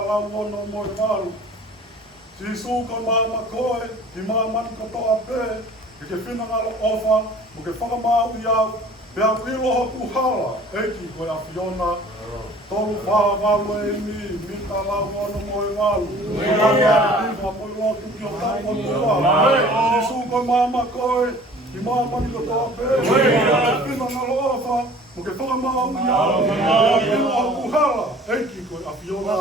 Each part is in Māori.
lau ono mo e waru. Si suka mama koe, ki mama ni katoa pē, ke whina ngalo ofa, mo ke whakamau i au, pēa pilo hoku hala, eiki koe a Fiona, tolu whāwalu e mi ta lau ono mo e waru. Iwa mo i lotu ki o tau o tua. Si suka mama koe, ki mama ni katoa pē, ke whina ngalo ofa, mo ke whakamau i au, pēa pilo hoku hala, eiki koe a Fiona.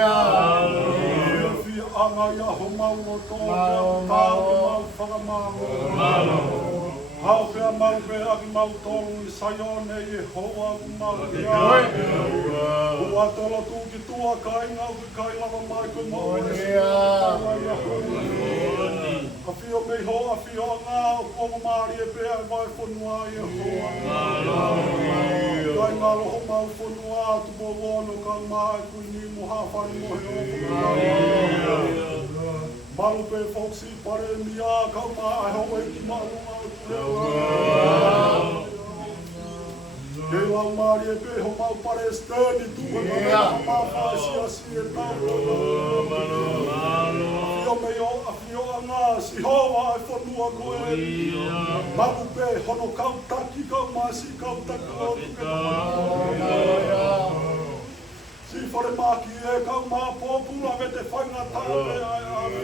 Yeah. Anga ia ho mau no tō tau mau whakamau. Hau pia mau pia aki mau tōru I Saione I hoa ku mau ia. Ua tolo tūki tua kai ngau ki kai lava mai ko mau e si tala ia hoi. A whio mei ho a whio a ngā o kongo maari e pia e vai whanua I hoa. Kai ngā roho mau whanua tu po wono ka mai kui ni mo hawhani mo he o. Malu pe foxi pare mia kau mai ho e ki malunga o te. Ke lau maari e pe ho mau pare steni tu ko na mau whaisi a si e tau. Fio me o a fio a ngā si hoa e whanua ko e. Malu pe hono kau taki kau masi kau taki o tu ke na si whare maki e kau mā pōpura me te whainga tāre ai āmi.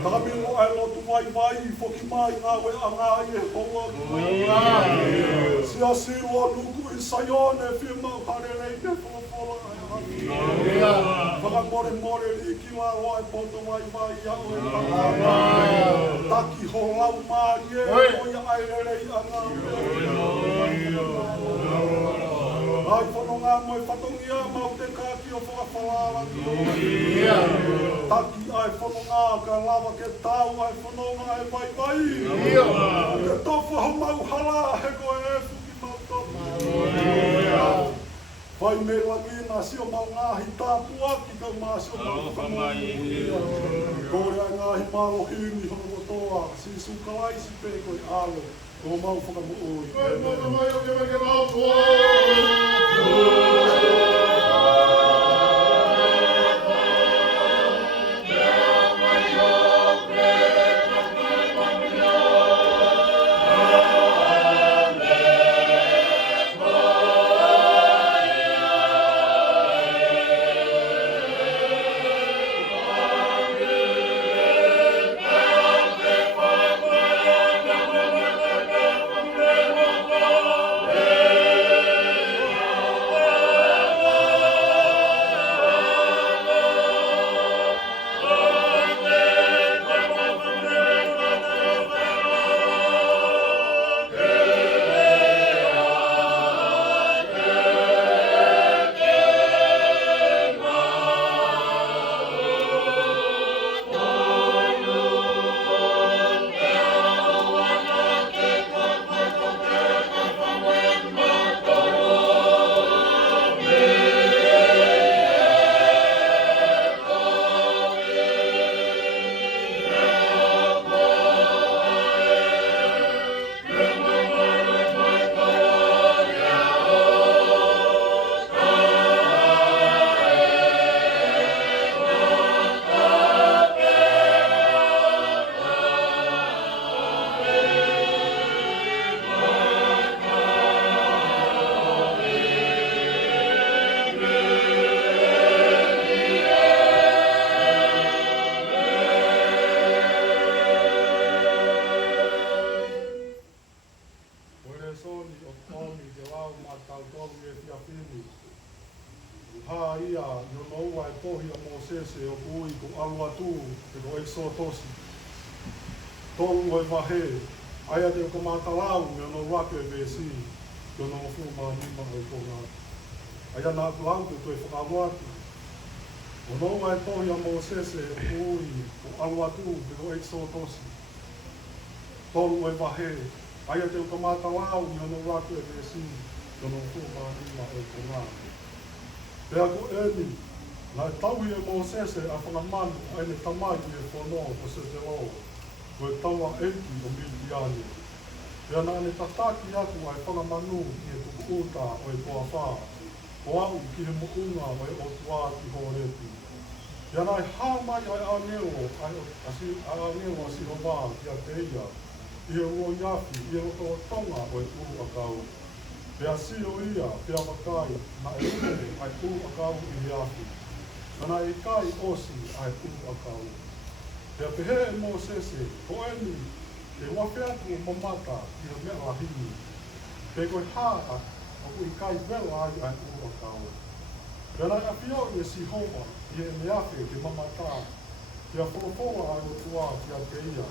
Tāmiro ai lotu mai mai whoki mai ngā we a ngā I e hoa. Si a siru a nuku I Saione whiu mau harerei te wholofola ai āmi. Whakamore more I ki laro ai poto mai mai au e tāre. Taki ho lau māri e hoia ai rerei a ngā me. Ai whanonga mai whatongia mau te kāki o whakawhalala ki o. Taki ai whanonga ka lava ke tau ai whanonga e mai mai. Ke tofu ho mau hala he koe e fuki mau tofu. Whai me lagi nā sio mau ngāhi tāpua ki kau mā sio mau whanonga. Kore ai ngāhi mālo hini hono toa si sukalai si pe koe alo. O mau whakamu oi. Koe mōta mai o ke mai ke mau toa. sese o kui ko alua tu te ko exo tosi. Tolu oi wahe, aia te ko mātalau me ono wake vesi, te ono fu ma nima oi ko ngā. Aia nā kulantu tu e whakawatu. Ono mai tohi a mo sese o kui ko alua tu te ko exo tosi. Tolu oi wahe, aia te ko mātalau me ono wake vesi, te ono fu ma nima oi ko ngā. Pea ko eni, nai tauhi e mo sese a whangamanu aine tamai ki e whanau ko se te lau. Koe taua eiki o mili ane. Pea nane tataki aku ai whangamanu ki e tuku uta o e toa whā. O au ki he mukunga o e o tua ki horetu. Pea nai hā mai ai angelo, ai angelo a sihowa ki a te ia. I e ua iafi, i e o toa tonga o e uru a kau. Pea sio ia, pea makai, na e une ai uru a kau i he afi. Nana e kai osi ai uru a kau. Pea pehe e mo sese, ko eni, e wafe atu o mamata i a mea hini. Pe koe haa, o kui kai vela ai uru a kau. Pea nai a pio i e si homa, i e me afe ke mamata, Kia wholofoa ai o tua kia te ia.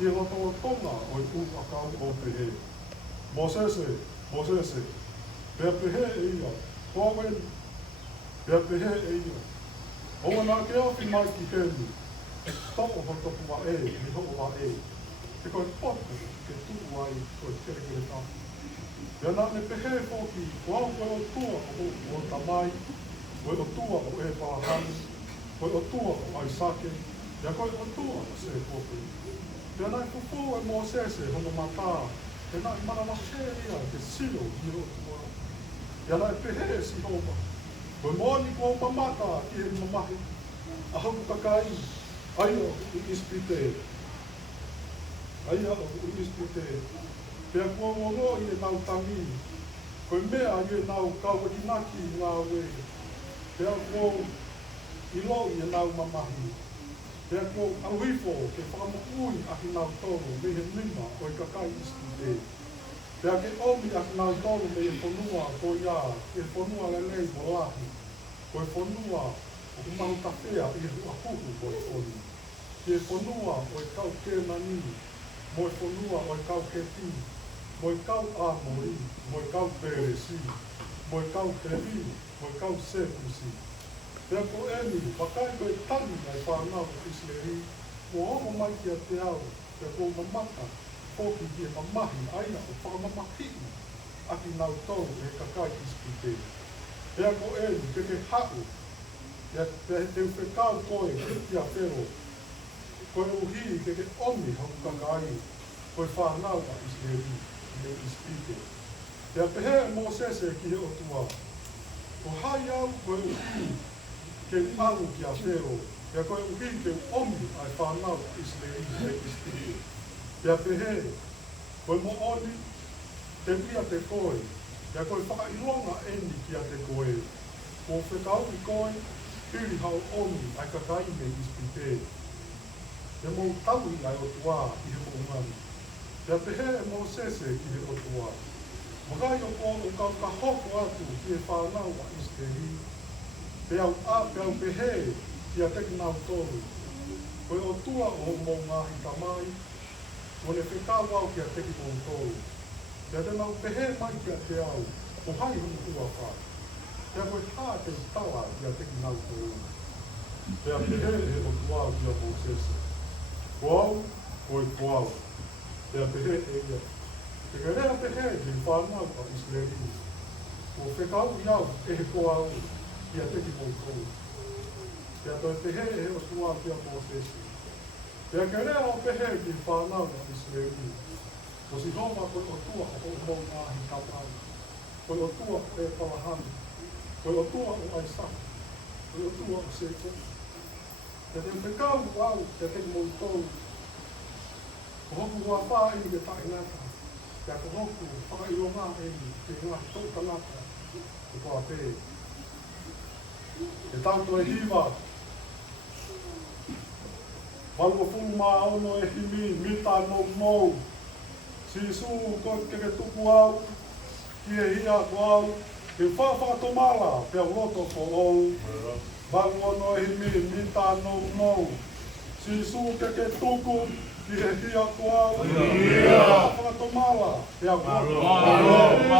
I roto o tonga o i upakau o pehe. Mosese, Mosese. Pea pehe e ia. Koawen. Pea pehe e ia. Oa nā ke awhi mai ki henu. E toko ho topu wa e, mi ho wa e. Te koe poku ke tuku ai koe kere kere tapu. Pea nā me pehe whoki, o au koe o tua o tamai, koe o tua o e palahani, koe o tua o aisake, ia koe o tua o se poku. Pea nā i fufu e Mosese hongo mata, e nā i mana mahe ia ke silo i o tua. Ia nā i pehe si homa. Koe mōni kua mamata ki he mamahi, a haku kakai, aia o ispite. Aia o ispite. Pea kua ngō i e nau tangi, koe mea i e nau kauakinaki i ngā we. Pea kua i lo i e nau mamahi. Pea kua auhifo ke whakamukui aki nau toro me he lima o i kakai ispite. Pea ke omi aki nau toro me e whanua ko ia, e whanua lelei mo lahi. Koe whanua o kumahu tawhea i e huahuhu koe whonu. Ke whanua o e kau ke mani, mo e whanua o e kau ke ti, mo e kau āmori, mo e kau peresi, mo e kau tehi, mo e kau sekusi. Pea ko eni, wakai koe tangi ai whanau o Israeli, mo homo mai ki a te au, pea ko mamata, hoki ki e mamahi aina o whakamamahiu, aki nau tau e kakai ispite. Pea ko eni, ke hau, ia te whekau koe ki a whero, koe uhi ke omi hau kakai, koe whanau a Israeli, me ispite. Pea pehe Mosese ki he o tua, ko hai au koe uhi ke alu ki a whero, pea koe uhi ke omi ai whanau a Israeli, me ispite. Pea pehe, koe mo oni, te mia te koe, pea koe whakaironga eni ki a te koe, ko whekau i koe, piri hau oni ai kakai me ispite. Ia mō taui ai o tua i he mo ngani. Pea pehe e Mosese ki he o tua. Magai o kō o kau ka hoko atu ki e whanau a Israeli. Pea au pehe ki a teki nau toru. Koe o tua o mō ngahi tamai, o ne whekau au ki a teki mō toru. Pea te nau pehe mai ki a te au, o hai hungu tua whai. Pea koe hā te tawa ki a teki nau toru. Pea pehe e o tua ki a Mosese. Koau, koe koau. Pea pehe e ia. Te rea pehe ki whanau a Israeli. Ko whekau i au e he koau ki a teki mō toru. Pea toi pehe e o tua ki a Mosese. Pea ke rea o pehe ki whanau a Israeli. Ko si homa koe o tua o mō ngahi kapau. Koe o tua o e palahani. Koe o tua o aisaka. Koe o tua o seko. Pea te whekau au ki a teki mō toru. Ko hoku hua wha eni ke tainata. Pea ko hoku whakaironga eni ke ngahi tau tanata. Ko toa pē. E tauto e hiwa. Walua fulu maa ono e himi, mita no mou. Si su ko ke tuku au, ki e hia ko au, ke whawhakatomala, pea roto ko ou. Walua ono e himi, mita no mou. Si su ke tuku, ki e hia ko au, whawhakatomala, pea roto ko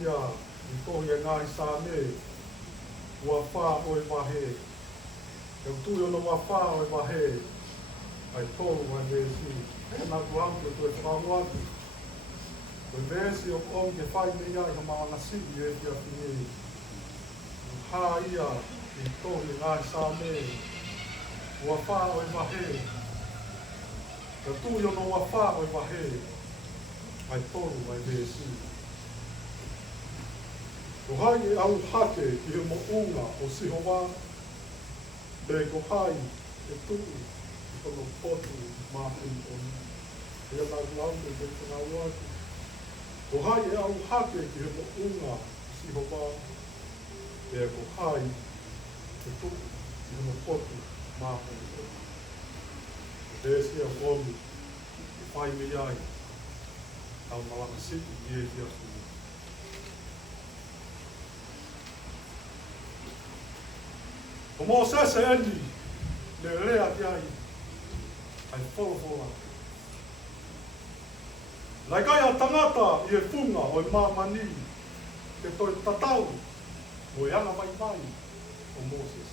ia i tohi e ngai sa me ua wha o e wahe. E tui ono ua wha o e wahe ai tolu ai vesi. E nā kuangu e tue whakawatu. Koe vesi o om ke whai me ia i ka maanga siki e kia whini. Hā ia i tohi e ngai sa me ua wha o e wahe. E tui ono ua wha o e wahe ai tolu ai vesi. Ko hai e au hake ki he mo unga o sihowa, pe ko hai e tui i kono potu māpun oni. Ia nā uangu e te ngā uaki. Ko hai e au hake ki he mo unga o sihowa, pe ko hai e tui i kono potu māpun oni. Te esi a omi i whai me iai, au malaka siki i e tia suni. O mō sese endi, le rea ki ai, ai wholofola. Lai kai a tangata i e funga o e māmani, te toi tatau, o e anga mai mai o Moses.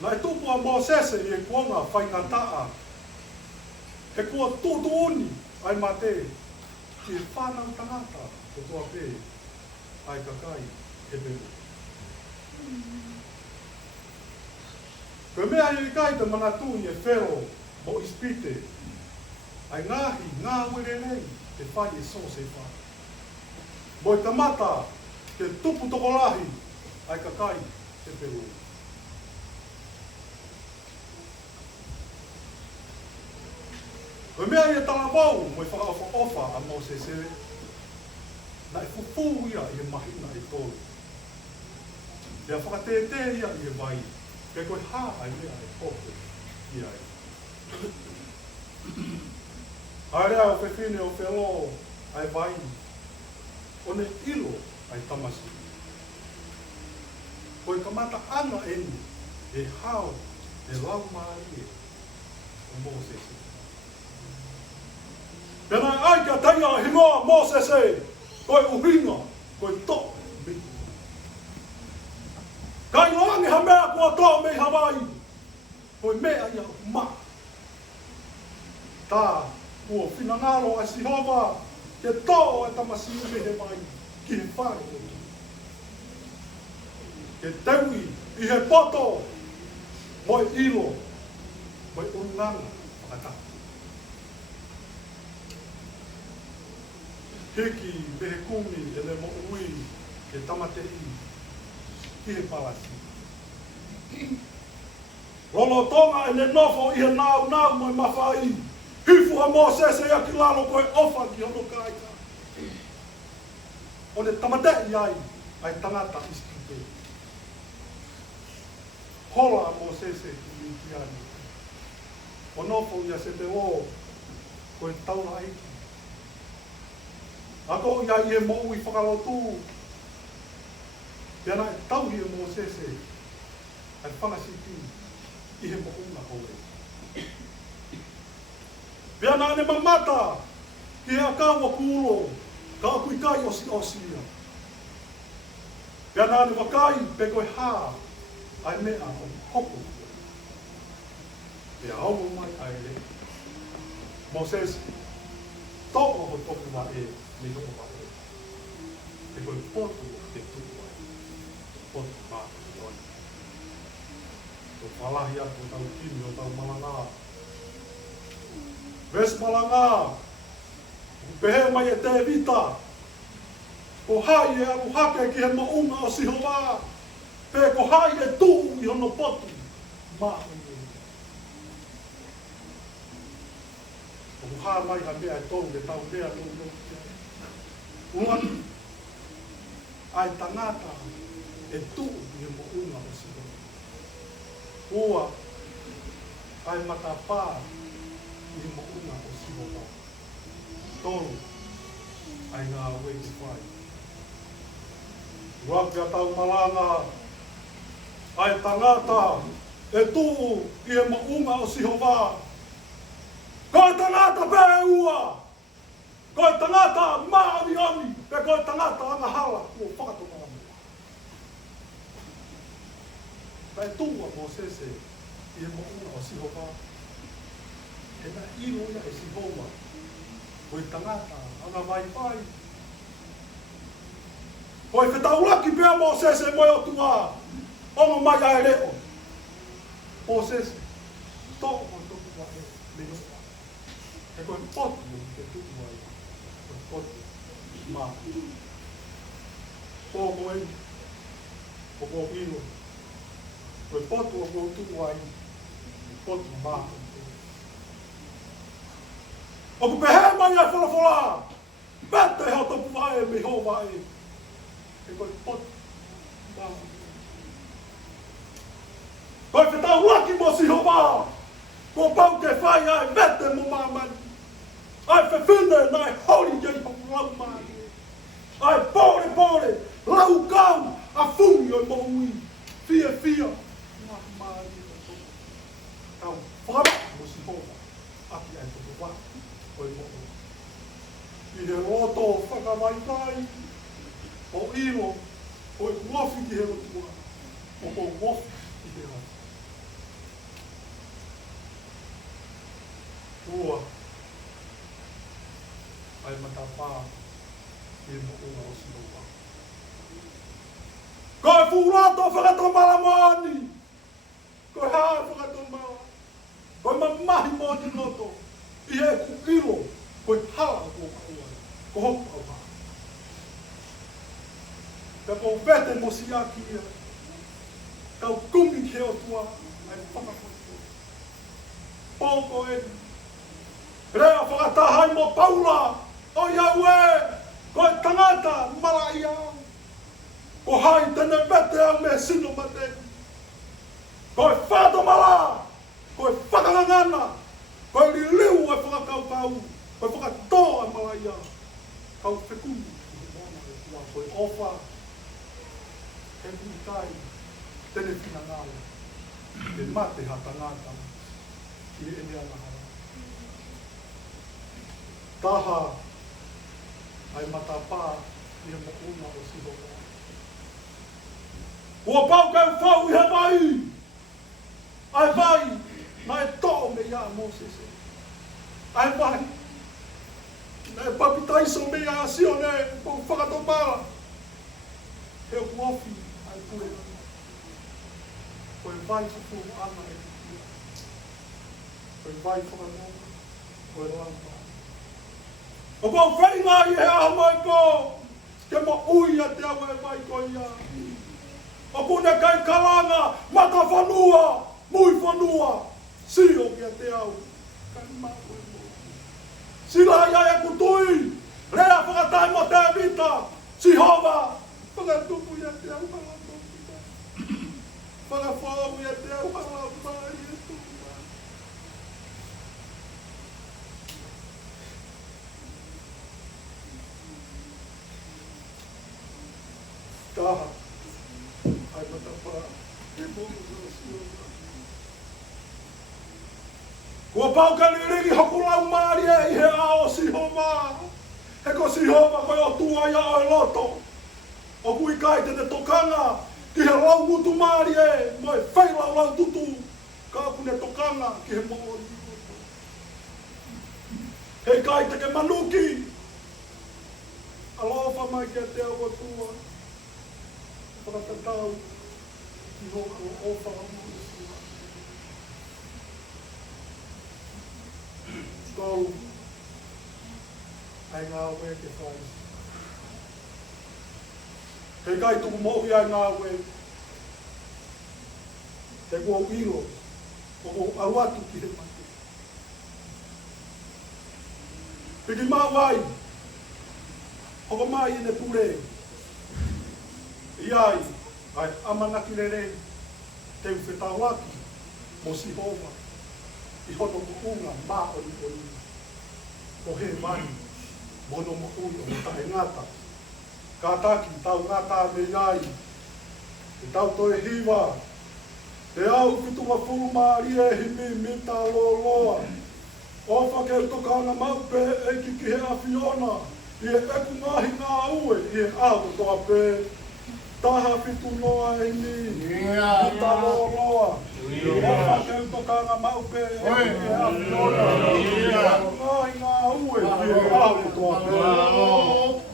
Lai tupu a mō sese i e kuanga whaingataa, he kua tūtu uni ai mate, ki e whanau tangata o toa pē, ai kakai. E peru. Koe mea i kai te manatū i e whero mo ispite, ai ngāhi, ngā were nei, te whai e so se whai. Mo i tamata, ke tupu tokolahi, ai kakai e peru. Koe mea i e talamau, mo i whakaofa a Moses e, na e fufu ia i e mahina i tōru. Ia whakatete ia i e vai, pe koe hā ai mea e hope i ai. Haere au whewhine o whelo ai vai, o ne ilo ai tamasi. Koe kamata ana eni, e hao, e lau maari e, o Moses. Pena ai ka taia hingoa Moses e, koe uhinga, koe tō mi. Kai loangi ha mea kua tō mei Hawaii, koe mea ia ma. Tā, kua whinangalo a Sihova, ke tō e tamasi ume he mai, ki he whare. Ke teui i he poto, moi ilo, moi urunganga, whakataki. Heki pehe kumi e le mo ui ke tamate i ki he palasi. Rolo tonga e le nofo i he nau mo i mawhai. Hifu ha Moses e aki lalo koe ofa ki hono kaika. O le tamate i ai tangata ispite. Hola a Moses e ki ani. O nofo i a se te o koe tauna aiki. Ako ia i e mou i whakalotu. Pena e tauhi e Moses e. Ai whangasiti i he mounga koe. Pena ane mamata ki he akawa kuulo. Ka akui kai osi osia. Pena ane wakai pe koe hā. Ai mea o hoko. Pea au mai ai le. Moses toko ho toku wa e. Me no vai. E koe potu te tuku ai. Potu mātu i oi. O whalahi atu tau kimi o tau malanga. Ves malanga. Pehe mai e te vita. Ko hai e alu hake ki he maunga o Sihova. Pe ko hai e tuu i hono potu. Mātu i oi. O hā mai ha mea e tonu e tau mea tonu. Uan, ai tangata e tu i mo unga o Sihova. Ua, ai matapā i mo unga o Sihova. Tonu, ai ngā wei whai. Raki a tau malanga, ai tangata e tu i mo unga o Sihova. Ko tangata pē ua! Koe tangata maoni oni, pe koe tangata anga hala, kua whakatonga mua. Pai tunga mo sese, ia mo una o sihoka. E na ilo ia e sihoa, koe tangata anga vai pai. Koe whetaulaki pia mo sese moe o tua, onga mai ai leo. Mo sese, tō o tuku wa e leo. E koe potu o te tuku wa e. Potu, ma. Ko koe, ko ko ilo. Koe potu o ko tuku wa e. Potu, ma. O ku pehe mai ai whalafola. Bete hao topu wa e me ho wa e. E koe potu, ma. Koe whetau laki mo si ho wa. Ko pau ke whai ai bete mo mamani. Ai whewhine nai hori jei hoku lau mai. Ai pore, lau kau, a fungi oi mo ui. Fia, ngā mai o toku. Kau whara mo si hoa. Aki ai toku wa, oi mo ui. I he roto whakawaitai, o ilo, oi wofi ki he rotua. O ko wofi ki he rotua. Ua. Ai matapā, i mo una o sinuwa. Koe furato whakato malamani! Koe haa whakato mala. Koe mamahi mo ti noto. I he kukilo, koe hala ko kaua. Ko hoku au haa. Ka ko vete mo siaki ia. Kau kumi ke o tua, ai whakakoto. Pōko e. Rea whakatahai mo Paula! O iau e, koe tangata mara i au. Ko hai tene vete au me sino mate. Koe whato mara, koe whakangangana, koe li liu e whakakaukau, koe whakatoa mara i au. Kau whekuni, koe ofa, he kuitai, tene whina ngāle, e mate ha tangata, ki e ene ana hara. Taha, ai matapā, i he mouna o sihoka. Ua pau kau whau i he mai! Ai vai, na e tō me ia Mosese. Ai vai, na e papitaiso me ia Sione, pau whakatomara. He uofi, ai pure ana. Koe vai fufu ana e kukia. Koe vai whakanonga, koe lampa. O ko whainga i he aha mai ko, ke ma ui a te awe mai ko ia. O kune kai kalanga, maka whanua, mui whanua, sio ki a te au, kai mau e mo. Sila ia e kutui, rea whakatai mo te vita, Sihova, whakatupu i a te au halama. Whakawhau i a te au halama i e tuku. Taha, ai matapā, e mono o siona. Kua pau ka ringi hoku lau maari e i he ao Sihova. He ko Sihova koe o tua ia o loto. O kui kai te tokanga, ki he lau mutu maari e, mo e whailau lau tutu. Ka kune tokanga ki he mono i loto. He kai te ke manuki. Alofa mai ki a te au o tua. Whakatatau, ki hoko o whakamusia. Tolu, ai ngā ue ke whai. He kai tuku mohi ai ngā ue. He kua uilo, o ko aruatu ki he mate. Piki mā wai, hoko mai i ne pure. Iai, ai amanaki rere, te uwhetauaki, mo Sihova, i hono kukunga, mā ori ori. O he mani, mono mo ui o ta e ngata. Ka taki, tau ngata me iai, te tau toe hiwa, te au fitunga fulu maari e himi mita lo loa. Ofa ke tokanga mau pe e kiki he awhiona. I e eku ngahi ngā ue i e aho toa pe. Taha fitu noa e ni. I ta loa. Ofa ke tokanga mau pe e kiki he awhiona. I e eku ngahi ngā ue i e aho toa pe.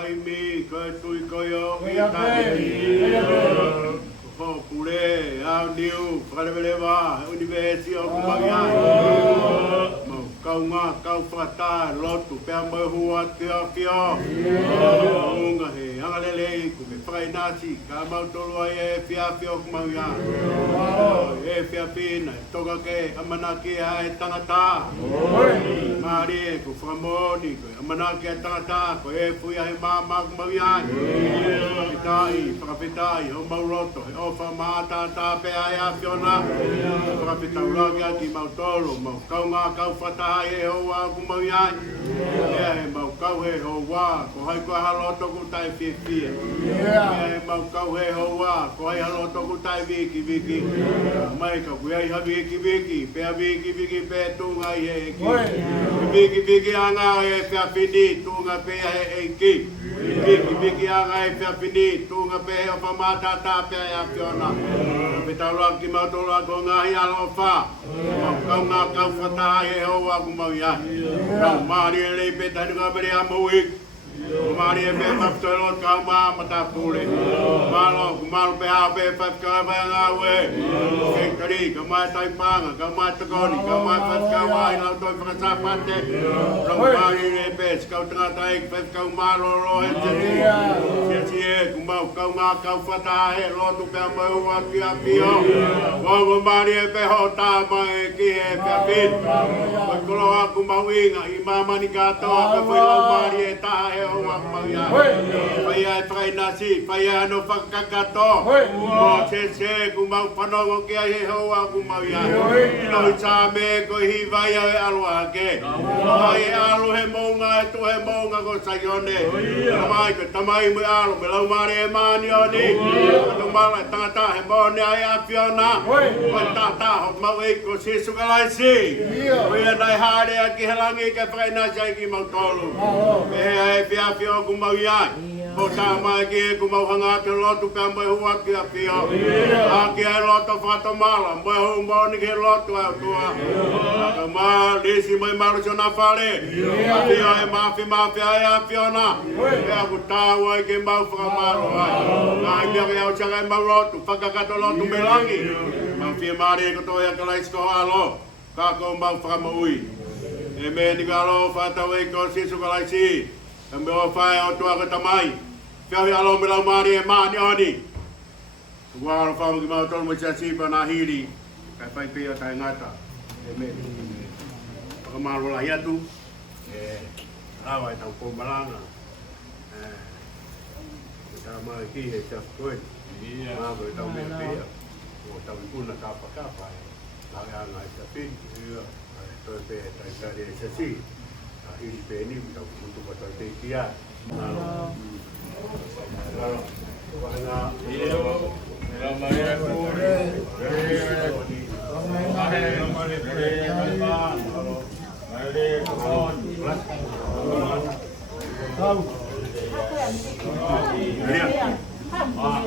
taimi ko tui ko yo ko pure au niu whakarewelewa university o kumagia mo kaunga kau whata lotu pia mahua tia pia unga he angalele ku me whakainasi ka mautolua e pia pia o kumagia e pia pina toka ke amanaki ha e tangata maari e ku whakamoni ko amanaki e tangata ko e puia he mama kumagia pitai whakapitai o mauroto he ofa mata ta pe ai fiona whakapitau raki ati mautolo mau kaunga kau whata e hoa kumawia e mau kau he hoa ko hai kua haloto ku tai whiwhia e mau kau he hoa ko hai haloto ku tai wiki wiki mai ka kuiai ha wiki wiki pea wiki wiki pe tunga i he eki wiki wiki anga e pea pini tunga pea he eki wiki wiki anga e pea pini tunga pe he opa mata ta pea ya fiona pitau raki mautolo ko ngahi alofa mau kau ngā kau whata he hoa kumawia Nau maari e lei pe tani ka mere a mauik. Maari e pe mafutolo kau maa mata pule. Malo, kumalo pe hao pe whafkau pe ngā ue. Kekari, ka mai taipanga, ka mai takoni, ka mai whafkau ai lau toi whakasapate. Nau maari e pe skau tangata ik whafkau malo ro he teti. Siasi e kumau kau ngā kau whata he lotu pe mau a kia pio. Wango maari e pe ho tā mai ki he pe pin. Kolo aku mau inga i mama ni katoa ka whai lau maari e taha he o aku mau ia. Whai ai whai nasi, whai ai no whakakato. Mo se se ku mau whanongo ki ai he o aku mau ia. Nau tā me ko hi vai au e alu ake. Hai e alu he mounga e tu he mounga ko saione. Tamai ko tamai mui alu me lau maari e maani oni. Kato mala e tangata he moni ai a fiona. Wai tata ho mau e ko si sukalaisi. Wai nai hare a ki helangi ke whainasai ki mautolu. E e pia pio ku mau iai. Ho tā mai ki e ku mau hanga te lotu pia mai hua ki a pio. A ki e loto whato mala. Mai hu moni ki lotu au tua. Ka maa lisi mai maru sona whare. A pia e mafi ai a piona. Pia ku tāua i ki mau whakamaru ai. Nā i pia ki au changa i mau lotu. Whakakato lotu me langi. Mau fia maari e koto ea ka laisko alo. Kako mau whakamaui. E me ni ka alo whatau e ko sisu ka laisi. E me o whae o tua ka tamai. Whiahi alo me lau maari e maani oni. Tua alo whamu ki mau tolu mo sia sipa na hiri. Kai whai pia tai ngata. E me ni. Whakamaro la hiatu. E rawa e tau kōmaranga. E tā mai ki e sia koe. Māko e tau me pia. O tau i kuna kapa e. Lai anga e sia pini. Toi pe tai kare e sasi. A hiri pe ni tau kuntu pa toi te kia. Wanga iyo. Mela mai a kore. Tau.